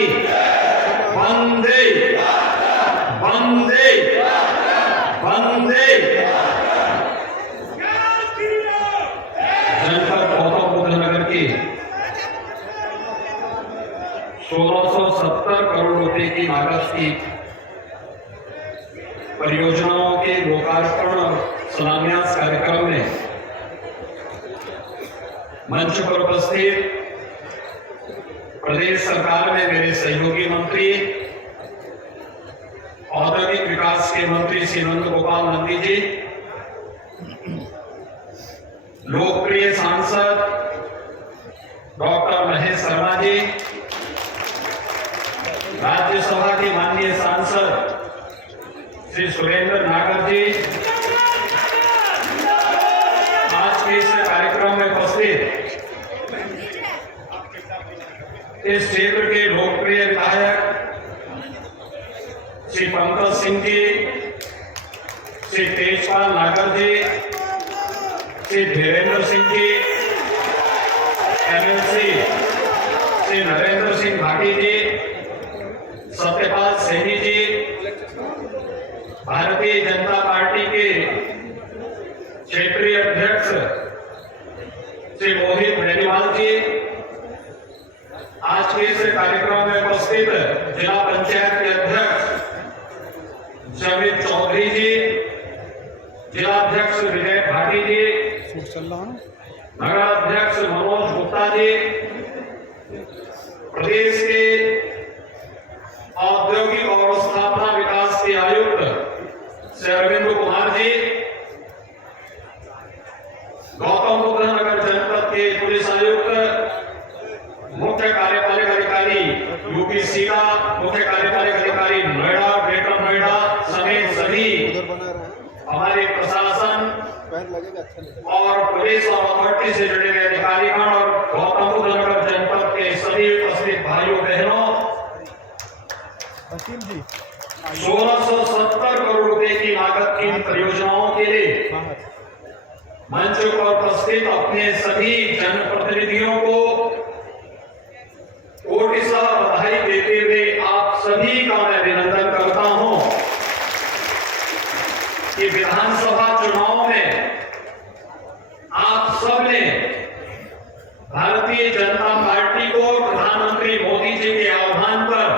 की वंदे वंदे वंदे। जनपद गौतम बुद्ध नगर की 1670 करोड़ रुपए की लागत की परियोजनाओं के लोकार्पण और शिलान्यास कार्यक्रम में मंच पर उपस्थित प्रदेश सरकार में मेरे सहयोगी मंत्री औद्योगिक विकास के मंत्री श्री नंद गोपाल नंदी जी, लोकप्रिय सांसद डॉक्टर महेश शर्मा जी, राज्यसभा के माननीय सांसद श्री सुरेंद्र नागर जी, आज के इस कार्यक्रम में उपस्थित इस क्षेत्र के लोकप्रिय विधायक श्री पंकज सिंह जी, श्री तेजपाल नागर जी, श्री धीरेन्द्र सिंह जी, एमएलसी श्री नरेंद्र सिंह भाटी जी, सत्यपाल सैनी जी, भारतीय जनता पार्टी के क्षेत्रीय अध्यक्ष श्री मोहित बेनीवाल जी, आज के इस कार्यक्रम में उपस्थित जिला पंचायत के अध्यक्ष जमीर चौधरी जी, जिला अध्यक्ष विजय भाटी जी, नगर अध्यक्ष मनोज गुप्ता जी, प्रदेश के औद्योगिक और स्थापना विकास के आयुक्त श्री अरविंद कुमार जी, गौतम बुद्ध नगर जनपद के पुलिस आयुक्त, मुख्य कार्यपालक अधिकारी यूपीसी का मुख्य कार्यपालक अधिकारी नोएडा, ग्रेटर नोएडा समेत सभी हमारे प्रशासन और पुलिस और अथॉरिटी से जुड़े हुए अधिकारीगण और गौतम बुद्ध नगर जनपद के सभी उपस्थित भाइयों बहनों, 1670 करोड़ रुपए की लागत की परियोजनाओं के लिए मंच पर उपस्थित अपने सभी जनप्रतिनिधियों को कोटि सा बधाई देते हुए आप सभी का मैं अभिनंदन करता हूं कि विधानसभा चुनाव में आप सबने भारतीय जनता पार्टी को प्रधानमंत्री मोदी जी के आह्वान पर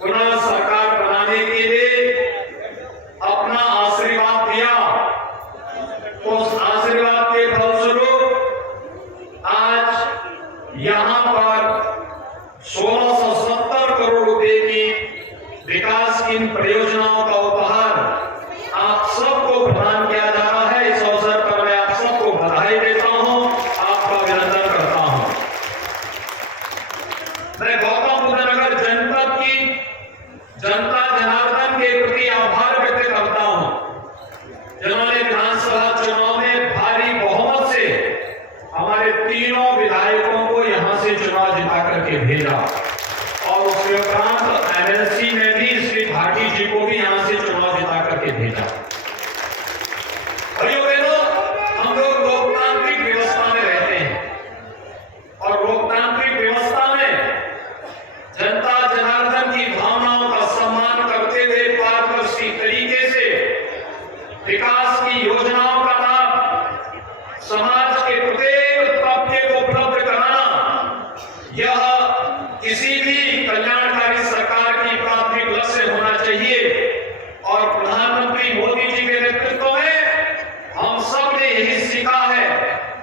पुनः सरकार बनाने के लिए अपना आशीर्वाद दिया। उस आशीर्वाद के फलस्वरूप आज यहां पर 1670 करोड़ रुपए की विकास की इन परियोजनाओं का उपहार आप सबको प्रदान किया जा रहा है। इस अवसर पर मैं आप सबको बधाई देता हूं, आपका अभिनंदन करता हूं। मैं गौतम बुद्ध नगर जनपद की जनता जनार्दन के प्रति आभार व्यक्त करता हूं, जिन्होंने विधानसभा चुनाव में भारी बहुमत से हमारे तीनों विधायकों को यहां से चुनाव जिता करके भेजा और उसके उपरांत एमएलसी में भी श्री भाटी जी को भी यहां से चुनाव जिता करके भेजा। भाइयों बहनों, हम लोग लोकतांत्रिक व्यवस्था में रहते हैं और लोकतांत्रिक व्यवस्था में जनता जनार्दन की भावनाओं का सम्मान करते हुए पारदर्शी तरीके से विकास की योजनाओं का लाभ समाज के प्रत्येक तबके को उपलब्ध कराना, यह किसी भी कल्याणकारी सरकार की प्राथमिक लक्ष्य होना चाहिए। और प्रधानमंत्री मोदी जी के नेतृत्व में हम सब ने यही सीखा है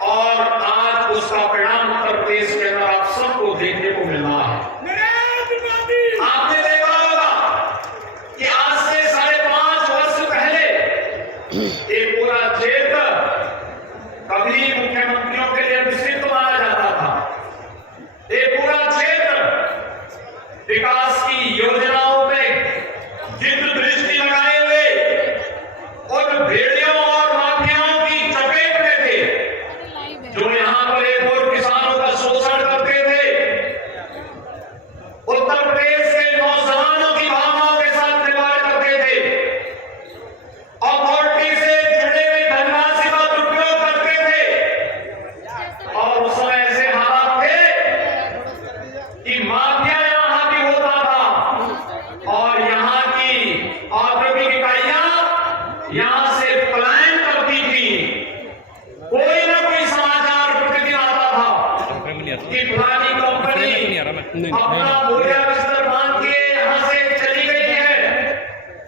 और आज उसका परिणाम उत्तर प्रदेश के अंदर आप सबको देखने को मिल रहा है। आपने देखा होगा कि आज से 5.5 वर्ष पहले एक पूरा क्षेत्र कभी मुख्यमंत्रियों के लिए विस्तृत माना जाता था। ये पूरा क्षेत्र कि फलानी कंपनी अपना बोरिया बिस्तर बांध के यहाँ से चली गई है।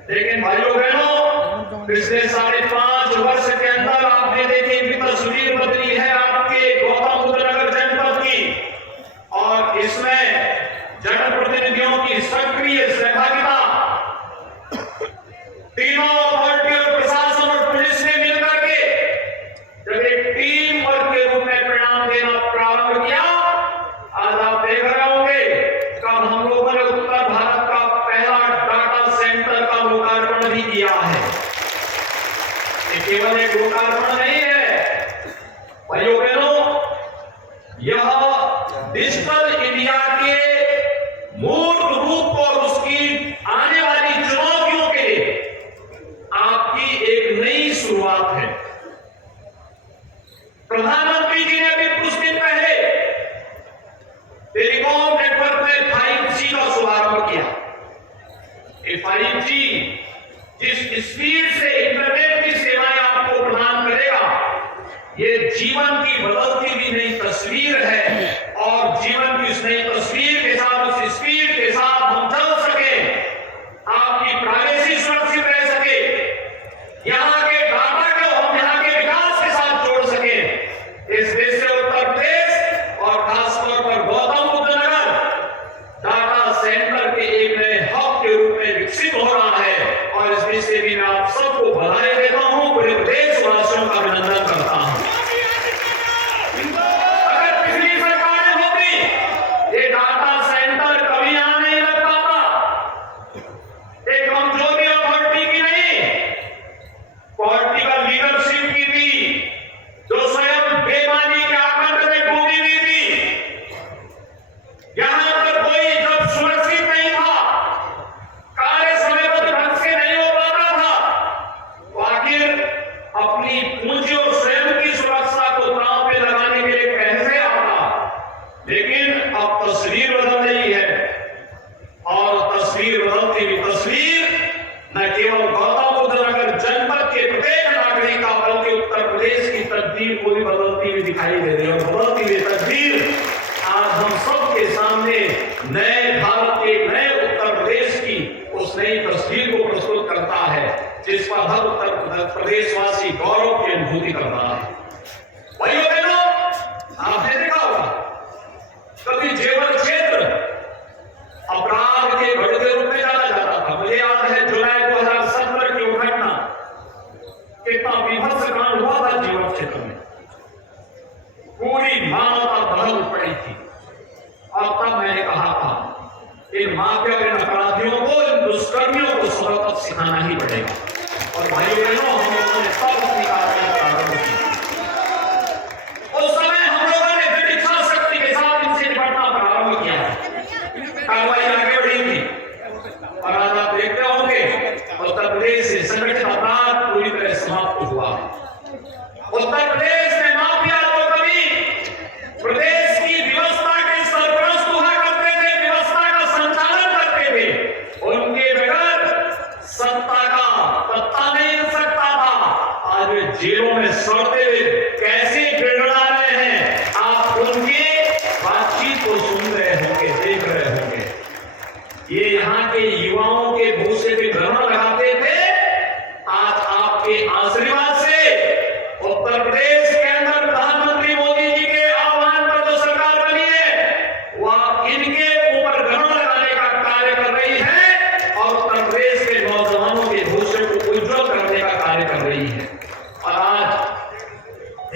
लेकिन भाइयों बहनों, पिछले 5.5 वर्ष के अंदर आपने देखी कि तस्वीर बदली है आपके गौतम बुद्ध नगर जनपद की, और इसमें जनप्रतिनिधियों की सक्रिय सहभागिता, तीनों अथॉरिटी और प्रशासन और पुलिस ने मिलकर के जब एक टीम वर्क के रूप में परिणाम देना प्रारंभ किया, आज आप देख रहे होंगे कब हम लोगों ने उत्तर भारत का पहला डाटा सेंटर का लोकार्पण भी किया है। ये केवल एक लोकार्पण नहीं है भाइयों बहनों, यह डिजिटल इंडिया के मूल रूप और उसकी आने वाली चुनौतियों के लिए आपकी एक नई शुरुआत है। प्रधानमंत्री जी ने अभी कुछ दिन पहले टेलीकॉम नेटवर्क में 5G का शुभारंभ किया। 5G जिस स्पीड से इंटरनेट की सेवाएं आपको प्रदान करेगा, ये जीवन की बदलती हुई नई तस्वीर है, और जीवन की उस नई तस्वीर के साथ, उस स्पीड के साथ हम चल सके, आपकी प्राइवेसी सुरक्षित रह सके, यहाँ के डाटा को हम यहाँ के विकास के साथ जोड़ सके। इस देश से उत्तर प्रदेश और खासतौर पर गौतम बुद्ध नगर डाटा सेंटर के एक नए हब के रूप में विकसित हो रहा है, और इस विषय भी मैं आप सबको बधाई देता हूं, पूरे देशवासियों का अभिनंदन करता हूं। अगर पिछली सरकारें होती, ये डाटा सेंटर कभी यहां नहीं लग पाता। एक कमजोरी अथॉरिटी की नहीं, पॉलिटिकल लीडरशिप की थी, जो स्वयं बेईमानी के आकंठ में डूबी हुई थी। यहां पर कोई जब सुरक्षित नहीं था, कार्य समयबद्ध ढंग से नहीं हो पाता था, तो आखिर अपनी पूंजी और स्वयं की सुरक्षा को दांव पे लगाने के लिए कैसे आता। लेकिन अब तस्वीर बदल रही है, और तस्वीर बदलती हुई तस्वीर न केवल गौतम बुद्ध नगर जनपद के प्रत्येक नागरिक का, बल्कि उत्तर प्रदेश की तकदीर को भी बदलती हुई दिखाई दे रही है। और बदलती हुई तकदीर आज हम सबके सामने नए भारत के, नए उत्तर प्रदेश की उस नई तस्वीर को प्रस्तुत करता है, जिस पर हर उत्तर प्रदेशवासी गौरव की अनुभूति कर रहा है। भाइयों बहनों, आपने देखा होगा कभी जेवर क्षेत्र अपराध के गढ़ के रूप में जाना जाता था। मुझे याद है जुलाई 2017 की घटना, कितना विभत्स कांड हुआ था जेवर क्षेत्र में, पूरी मानवता बदल पड़ी थी। और तब मैंने कहा था इन माफिया इन अपराधियों को, इन दुष्कर्मियों को सबक सिखाना ही पड़ेगा। और भाइयों बहनों, हम लोगों ने सब अपनी कार्रवाई प्रारंभ की। उस समय हम लोगों ने दृढ़ इच्छा शक्ति के साथ इनसे निपटना प्रारंभ किया, कार्रवाई आगे बढ़ी थी। और आज आप देखते होंगे उत्तर प्रदेश से संगठित अपराध पूरी तरह समाप्त हुआ। उत्तर प्रदेश में माफिया जो कभी प्रदेश की व्यवस्था के सरपरस्त हुआ करते थे, व्यवस्था का संचालन करते थे, उनके बगैर सत्ता का पत्ता नहीं हिल सकता था। आज वे जेलों में सड़ते हुए कैसे गिड़गिड़ा रहे हैं, आप उनकी बातचीत को सुन रहे होंगे, देख रहे होंगे। ये यहाँ के युवाओं के भूसे पे ग्रहण लगाते थे, आज आपके आशीर्वाद से उत्तर प्रदेश के अंदर प्रधानमंत्री मोदी जी के आह्वान पर जो सरकार बनी है, वह इनके ऊपर ग्रहण लगाने का कार्य कर रही है, और उत्तर प्रदेश के नौजवानों के भविष्य को उज्जवल करने का कार्य कर रही है। और आज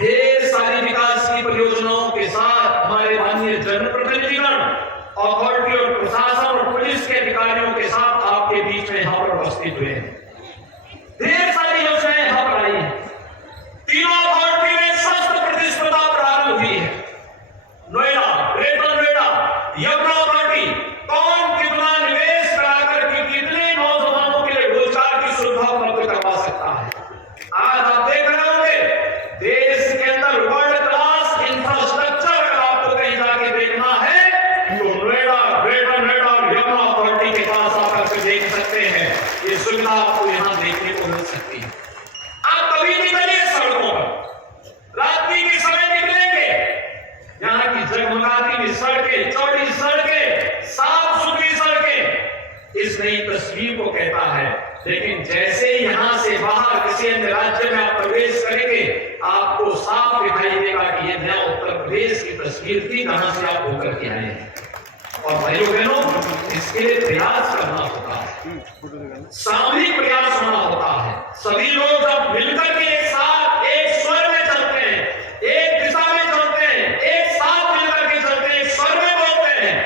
ढेर सारी विकास की परियोजनाओं के साथ हमारे माननीय जनप्रतिनिधिगण, अथॉरिटी और प्रशासन और पुलिस के अधिकारियों के साथ आपके बीच में यहाँ पर उपस्थित हुए हैं। ढेर सारी योजनाएं यहाँ पर आई हैं। तीनों अथॉरिटी में शस्त्र प्रतिस्पर्धा प्रारंभ हुई है। नोएडा, ग्रेटर नोएडा, यमुना अथॉरिटी, कौन कितना निवेश कराकर के कितने नौजवानों के लिए रोजगार की सुविधा उपलब्ध करवा सकता है। आज आप देख रहे होंगे देश के अंदर वर्ल्ड क्लास इंफ्रास्ट्रक्चर अगर आपको कहीं जाके देखना है, तो नोएडा, ग्रेटर नोएडा और यमुना अथॉरिटी के पास आकर के देख सकते हैं। ये सुविधा आपको यहाँ देखने को मिल सकती है। सड़कें, चौड़ी सड़कें, साफ सुथरी सड़कें इस नई तस्वीर को कहता है। लेकिन जैसे ही यहां से बाहर किसी अन्य राज्य में आप प्रवेश करेंगे, आपको साफ दिखाई देगा कि ये नया उत्तर प्रदेश की तस्वीर थी, कहां से आप होकर के आए हैं। और भाइयों बहनों, इसके लिए प्रयास करना होता है, सामूहिक प्रयास होना होता है। सभी लोग जब मिलकर के एक साथ एक स्वर में चलते हैं, एक दिशा में चलते हैं, एक साथ मिलकर के चलते हैं, एक स्वर में बोलते हैं,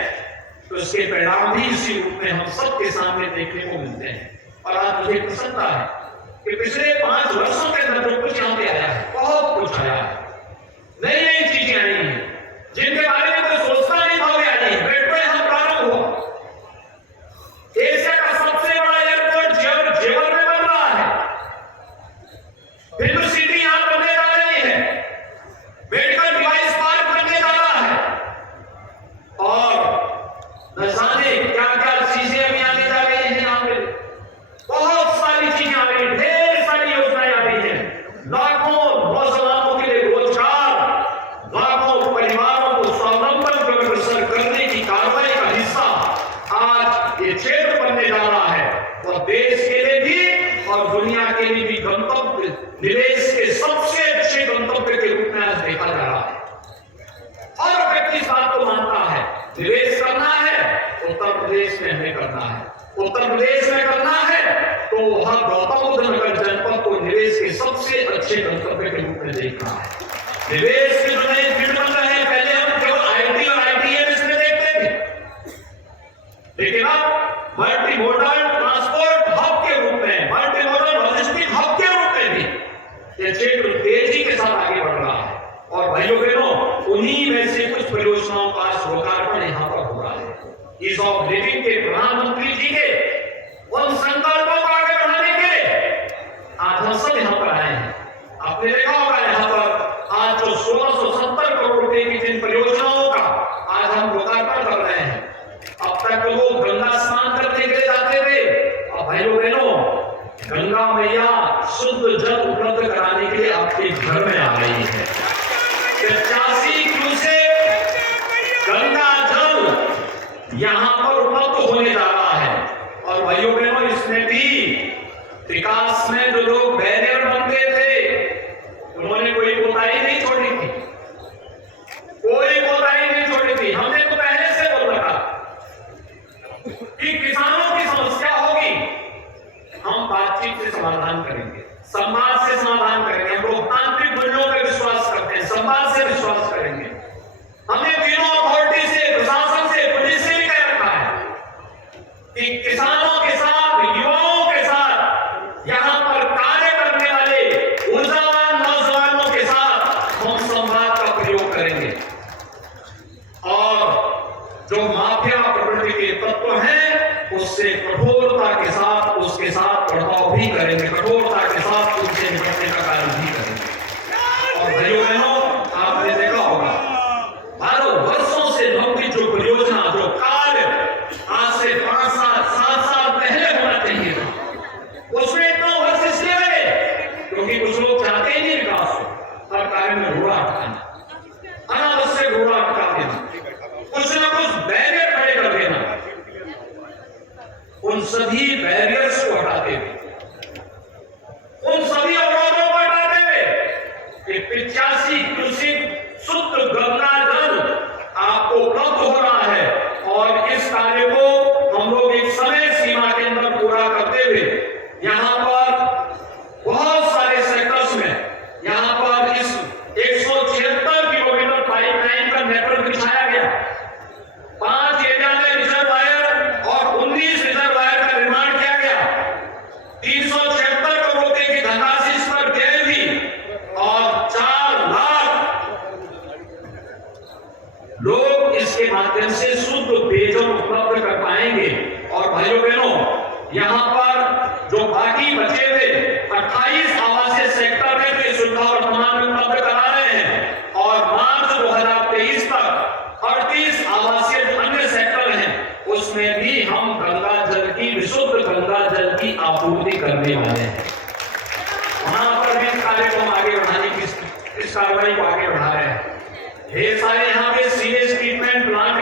तो इसके परिणाम भी इसी रूप में हम सबके सामने देखने को मिलते हैं। और आज मुझे प्रसन्नता है कि पिछले 5 वर्षों के अंदर जो कुछ यहाँ पे आया है, बहुत कुछ आया है, नई नई चीजें आई हैं जिनके बारे में कोई सोचता नहीं था, वे आई है। मेट्रो यहाँ प्रारंभ हुआ, एशिया का सबसे बड़ा एयरपोर्ट जेवर में बन रहा है, फिल्म सिटी यहाँ बनने जा रही है, मेडिकल डिवाइस पार्क बनने जा रहा है, और न जाने क्या क्या चीजें अभी आने जा रही है। यहाँ पे बहुत सारी चीजें आ रही है, ढेर सारी योजनाएं आ रही है, लाखों नौजवानों के लिए रोजगार, लाखों परिवारों को स्वावलंबन पर अग्रसर करने की कार्रवाई का हिस्सा आज ये क्षेत्र बनने जा रहा है। और देश के लिए भी और दुनिया के लिए भी गंतव्य, निवेश के सबसे अच्छे गंतव्य के रूप में आज देखा जा रहा है। हर व्यक्ति इस बात को मानता है, निवेश करना है उत्तर प्रदेश में हमें करना है, उत्तर प्रदेश में करना है तो वहां गौतम बुद्ध नगर जनपद को निवेश के सबसे अच्छे गंतव्य के रूप में देखना है। निवेश के जो नए फील्ड बन रहे हैं, पहले हम केवल आईटी और आईटीएम इसमें देखते थे, लेकिन अब मल्टी मॉडल ट्रांसपोर्ट हब के रूप में, मल्टी मॉडल लॉजिस्टिक हब के रूप में भी ये क्षेत्र तेजी के साथ आगे बढ़ रहा है। और भाइयों बहनों, उन्हीं में से कुछ परियोजनाओं का लोकार्पण यहाँ पर हो रहा है। ईज ऑफ लिविंग के प्रधानमंत्री जी के उन संकल्पों को आगे बढ़ाने के लिए आज हम सब यहाँ पर आए हैं। आपने देखा होगा यहाँ पर आज जो 1670 करोड़ रुपए की जिन परियोजनाओं का आज हम लोकार्पण कर रहे हैं, अब तक लोग गंगा स्नान करने के लिए जाते थे, और भाइयों बहनों, गंगा मैया शुद्ध जल उपलब्ध कराने के लिए आपके घर में आ रही है। 85 क्यूसेक गंगा जल यहाँ पर उपलब्ध होने जा रहा है। और भाइयों बहनों, इसमें भी विकास में जो लोग बैरियर बनते थे, उन्होंने कोई कोताही नहीं छोड़ी थी, कोई कोताही नहीं छोड़ी थी। हमने तो पहले से बोल रखा कि किसानों की समस्या होगी, हम बातचीत से समाधान करेंगे, संवाद से समाधान करेंगे। हम लोकतांत्रिक मूल्यों पर विश्वास करते हैं, संवाद से विश्वास करेंगे। हमने तीनों अथॉरिटी से, प्रशासन से, पुलिस से भी कह रखा है कि किसानों के साथ, युवाओं के साथ, यहाँ पर कार्य करने वाले ऊर्जावान नौजवानों के साथ हम संवाद का प्रयोग करेंगे। और जो माफिया प्रवृत्ति के तत्व हैं, उससे कठोरता के साथ उसके साथ बढ़ाव भी करेंगे, कठोरता के साथ उससे निपटने का कार्य भी करेंगे। और भाइयों बहनों, आपने देखा होगा, 12 वर्षों से लंबी जो परियोजना, जो कार्य आज से 5 साल 7 साल पहले होना चाहिए था, उसमें इतना वर्ष इसलिए लगे क्योंकि कुछ लोग चाहते ही नहीं विकास हो, हर कार्य में घोड़ा अटकाना, अनावश्यक घोड़ा अटका देना, कुछ ना कुछ बैरियर खड़े कर देना। उन सभी बैरियर्स को हटाते हुए, उन सभी अवरोधों को हटाते हुए 85 क्यूसेक शुद्ध गंगा जल आपको उपलब्ध हो रहा है। और इस कार्य को हम लोग एक समय सीमा के अंदर पूरा करते हुए यहाँ पर बहुत सारे सेक्टर्स में यहाँ पर इस 176 किलोमीटर पाइपलाइन का नेटवर्क बिछाया गया। 5 एरिया में रिजर्वायर और 19 रिजर्वायर का निर्माण किया गया। 376 करोड़ रुपए की धनराशि इस पर व्यय हुई और 4 लाख लोग इसके माध्यम से शुद्ध पेयजल उपलब्ध कर पाएंगे। और भाइयों बहनों, यहाँ पर जो बाकी बचे हुए 28 आवासीय सेक्टर में तो सुविधा वर्तमान में उपलब्ध करा रहे हैं, और मार्च 2023 तक 38 आवासीय अन्य सेक्टर हैं, उसमें भी हम गंगा जल की, विशुद्ध गंगा जल की आपूर्ति करने वाले हैं। वहां पर भी कार्य को आगे बढ़ाने की, इस कार्रवाई को आगे बढ़ा रहे हैं। ढेर सारे यहाँ पे sewage treatment plant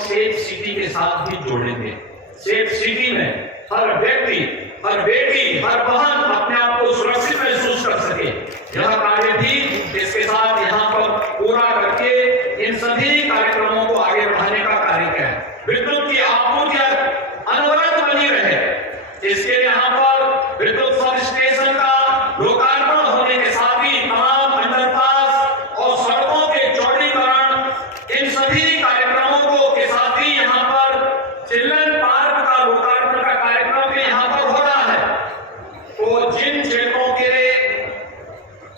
safe city के साथ भी जोड़ेंगे। सेफ सिटी में हर व्यक्ति, हर बेटी, हर बहन अपने आप को सुरक्षित महसूस कर सके, यह कार्य भी इसके साथ यहाँ पर पूरा करके इन सभी कार्यक्रमों को आगे बढ़ाने का कार्य है। विद्युत की आपूर्ति अनवरत बनी रहे, इसके यहाँ पर विद्युत सब स्टेशन का लोकार्पण होने के साथ ही तमाम अंडरपास और सड़कों के चौड़ीकरण, इन सभी कार्यक्रमों को के साथ ही यहाँ पर चिल्ड्रन पार्क का लोकार्पण का कार्यक्रम भी यहाँ पर हो रहा है। तो जिन क्षेत्रों के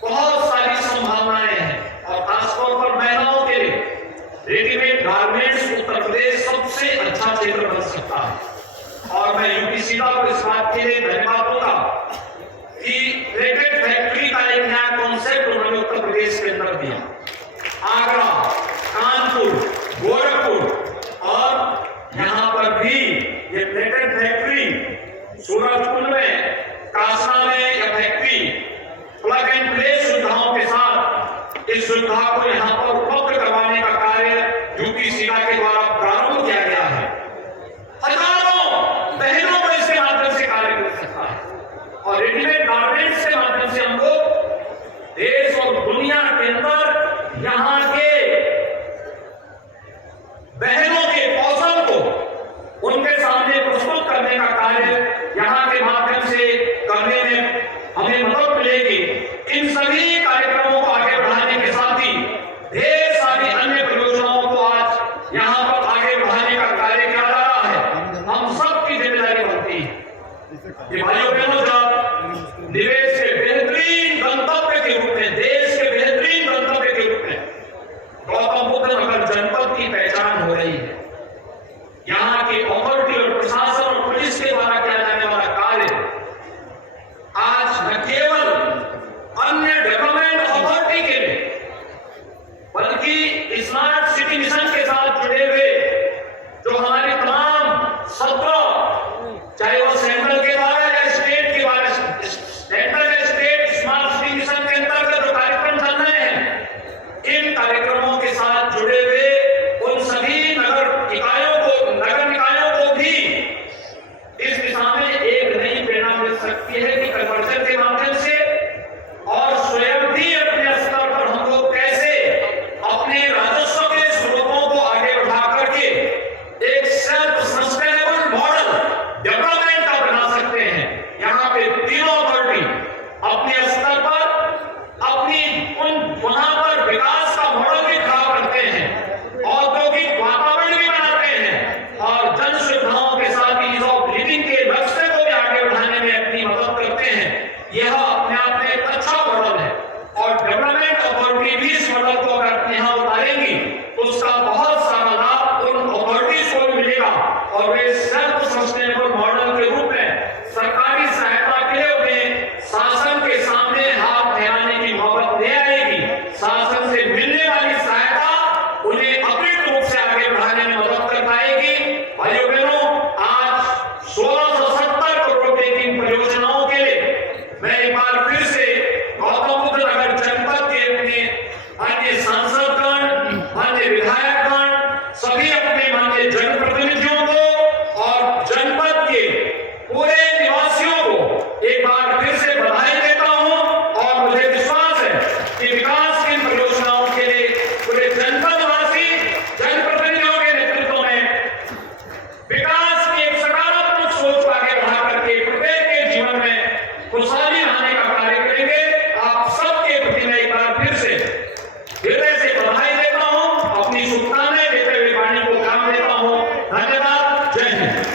बहुत सारी संभावनाएं हैं और खासतौर पर महिलाओं के लिए रेडीमेड गारमेंट्स उत्तर प्रदेश सबसे अच्छा क्षेत्र बन सकता है। और मैं यूपी सीधा को इस बात के लिए धन्यवाद दूंगा कि प्लेटेड फैक्ट्री का एक नया कॉन्सेप्ट उन्होंने उत्तर प्रदेश के अंदर दिया। आगरा, कानपुर, गोरखपुर और यहाँ पर भी ये प्लेटेड फैक्ट्री, सूरजकुंड में, कासना में यह फैक्ट्री प्लग एंड प्ले सुविधाओं के साथ इस सुविधा को यहाँ पर उपलब्ध करवाने का कार्य यूपी सीधा के द्वारा प्रारंभ किया गया है। हजारों बहनों को इसके माध्यम से कार्य मिल सकता है और रेडीमेड गारमेंट्स के माध्यम से हम लोग देश और दुनिया के अंदर यहाँ के बहनों के कौशल को उनके सामने प्रस्तुत करने का कार्य यहाँ के माध्यम से करने में हमें मदद मिलेगी। इन सभी कार्यक्रमों को आगे बढ़ाने के साथ ही ढेर सारी अन्य परियोजनाओं को आज यहाँ पर आगे बढ़ाने का कार्य किया जा रहा है। हम सबकी जिम्मेदारी बनती है कि भाइयों बहनों, जब निवेश के बेहतरीन गंतव्य के रूप में, देश के बेहतरीन गंतव्य के रूप में गौतम बुद्ध नगर जनपद की पहचान हो रही है, यहाँ की अथॉरिटी और प्रशासन और पुलिस के द्वारा किया जाने वाला कार्य आज न केवल अन्य डेवलपमेंट अथॉरिटी के लिए बल्कि स्मार्ट सिटी मिशन के साथ जुड़े हुए जो हमारे तमाम 17, चाहे वो सेंट्रल के द्वारा या स्टेट के द्वारा, सेंट्रल या स्टेट स्मार्ट सिटी मिशन के अंतर्गत जो कार्यक्रम चल रहे हैं, इन कार्यक्रमों के साथ जुड़े हुए उन सभी नगर निकायों को भी इस दिशा में एक नई प्रेरणा मिल सकती है कि कन्वर्जन के माध्यम से और स्वयं भी अपने स्तर पर हम लोग कैसे अपने राजस्व के स्रोतों को आगे बढ़ा करके एक सेल्फ सस्टेनेबल मॉडल डेवलपमेंट का बना सकते हैं। यहाँ पे तीनों अथॉरिटी अपने स्तर पर वहां पर विकास का मॉडल भी खड़ा करते हैं, औद्योगिक वातावरण भी बनाते हैं और जन सुविधाओं के साथ ईज ऑफ लिविंग के लक्ष्य को भी आगे बढ़ाने में अपनी मदद करते हैं। यह अपने आप में एक अच्छा मॉडल है और डेवलपमेंट अथॉरिटी भी इस मॉडल को अगर यहाँ उतारेंगी तो उसका बहुत सारा लाभ उन अथॉरिटीज को भी मिलेगा और वे सेल्फ सस्टेनेबल मॉडल के रूप में सरकारी सहायता के लिए उन्हें शासन के सामने हाथ फैलाने की नौबत नहीं आएगी। शासन से मिलने वाली सहायता उन्हें अतिरिक्त रूप से आगे बढ़ाने में मदद कर पाएगी। भाइयों बहनों, आज 1670 करोड़ रुपए की इन परियोजनाओं के लिए मैं एक बार फिर से गौतम बुद्ध नगर जनपद के अपने माननीय सांसदगण, माननीय विधायकगण, सभी अपने माननीय जनप्रतिनिधियों को और जनपद के पूरे निवासियों को एक बार फिर से बधाई देता हूं और मुझे विश्वास है कि विकास की परियोजनाओं के लिए पूरे जनपदवासी जनप्रतिनिधियों के नेतृत्व में विकास की एक सकारात्मक सोच आगे बढ़ा करके प्रत्येक के जीवन में खुशहाली लाने का कार्य करेंगे। आप सबके प्रति मैं एक बार फिर से हृदय से बधाई देता हूं, अपनी शुभकामनाएं देते हुए वाणी को काम देता हूं। धन्यवाद। जय हिंद।